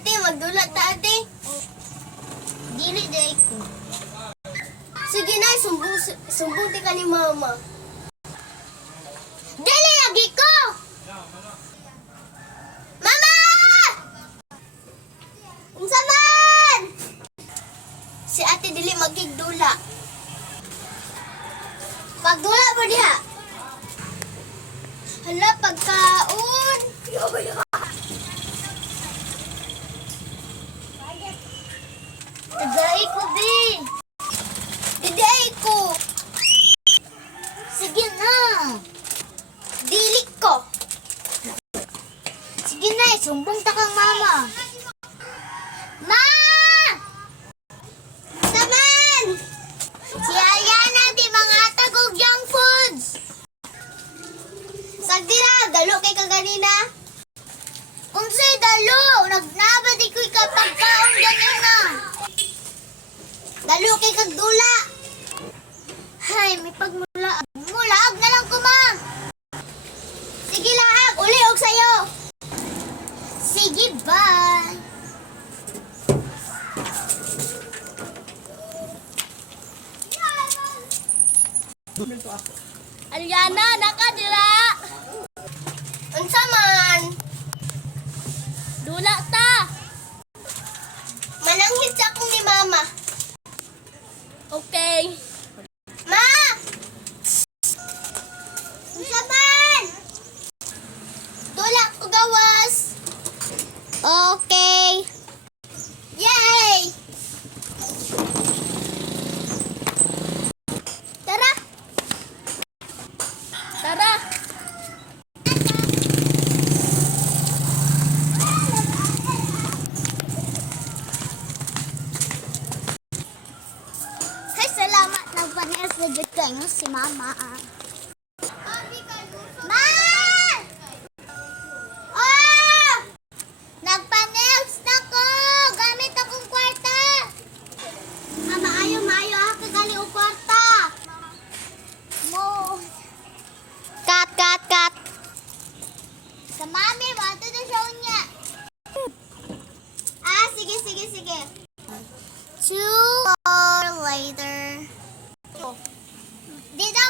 ate, magdula ta ate. Dili day ko. Sige na, sumbong ti ka ni mama. Dili lagi ko. Mama! Unsa man? Si ate dili magkigdula. Pagdula mo diha. Hala, pagkaon. Tagay ko di. Diday ko. Sige na. Dili ko. Sige na, sumbong ta kang mama. Ma! Saman! Si Ariana di mga tagog young foods. Sagdi na, dalo kay ka ganina. Unsay dalo, nagnabadi ko'y kapagkaon ganina. Dalo kay kagdula. Hay, may pagmulaag. Mulaag na lang ko, ma. Sige lahag, uli og sayo. Sige, bye. Aliana, nakadira. Unsa man? Dula ta. Mananghit sa akong ni mama. Okay. Ma! Unsa man? Dula ko gawas. Okay. Yay! Tara. Tara. Hay, salamat. Nagpanis na dyan kayo si mama. Ma! Oh! Nagpa-nails na ko! Gamit akong kwarta! Maayo ako gali o kwarta! Mo! Cut. Sa mami, mato na siya unya! Ah, sige. 2 hours later. Di na